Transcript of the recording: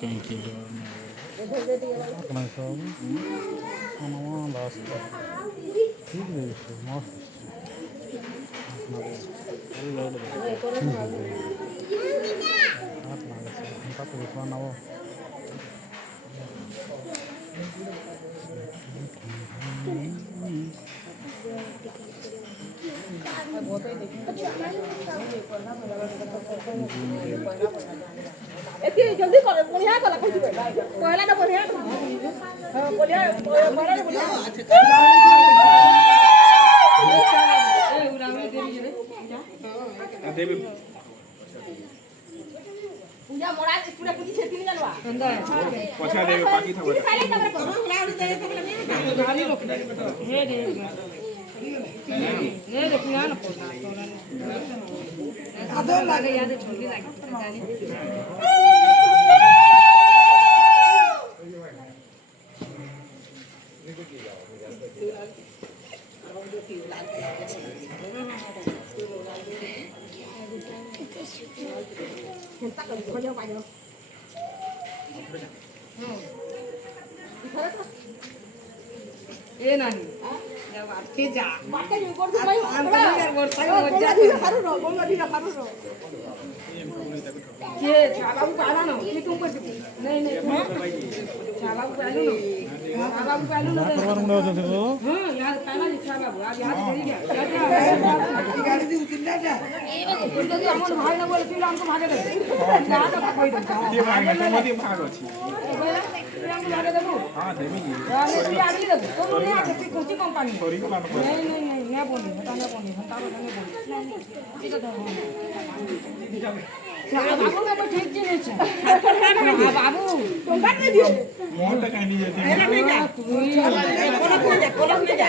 कहीं की जल्दी कर बढ़िया कला कुछ पहला ना बढ़िया हां बढ़िया बड़ा बढ़िया ए उड़ावे देवी रे देवी पूजा मोरा पूरा कुछ खेती नहीं जानवा अंदर पछा देवे बाकी था पहले कमरे को उड़ावे दे तो गाड़ी रोक हे दे ने रे पिया ना अदर लागे याद छोड़ी लागे गाड़ी ये नहीं जब आपके जा बाटे जो कर दो भाई अंदर गोर साइड हो जा हारू रो बोल दी हारू रो ये चाला को आना ना कि तुम कर नहीं चाला को आना ना चाला को आना ना हां यार पहला चाला को आज याद करी क्या गाड़ी दी उतरना जा ए बोल दो हमन भाई ना बोले फिर हमको भागे दे ना तो कोई दे ये भागे तो मोदी भाग अछि हमको भागे देबो हां देबी यार ये आगे दे तो नहीं आके कोची कंपनी नहीं ना बोली हटा ना बोली ठीक है बाबू ना तो ठीक जी नहीं है बाबू तुम काट नहीं दियो मोटा कहीं नहीं जाते अरे नहीं जा कोला जा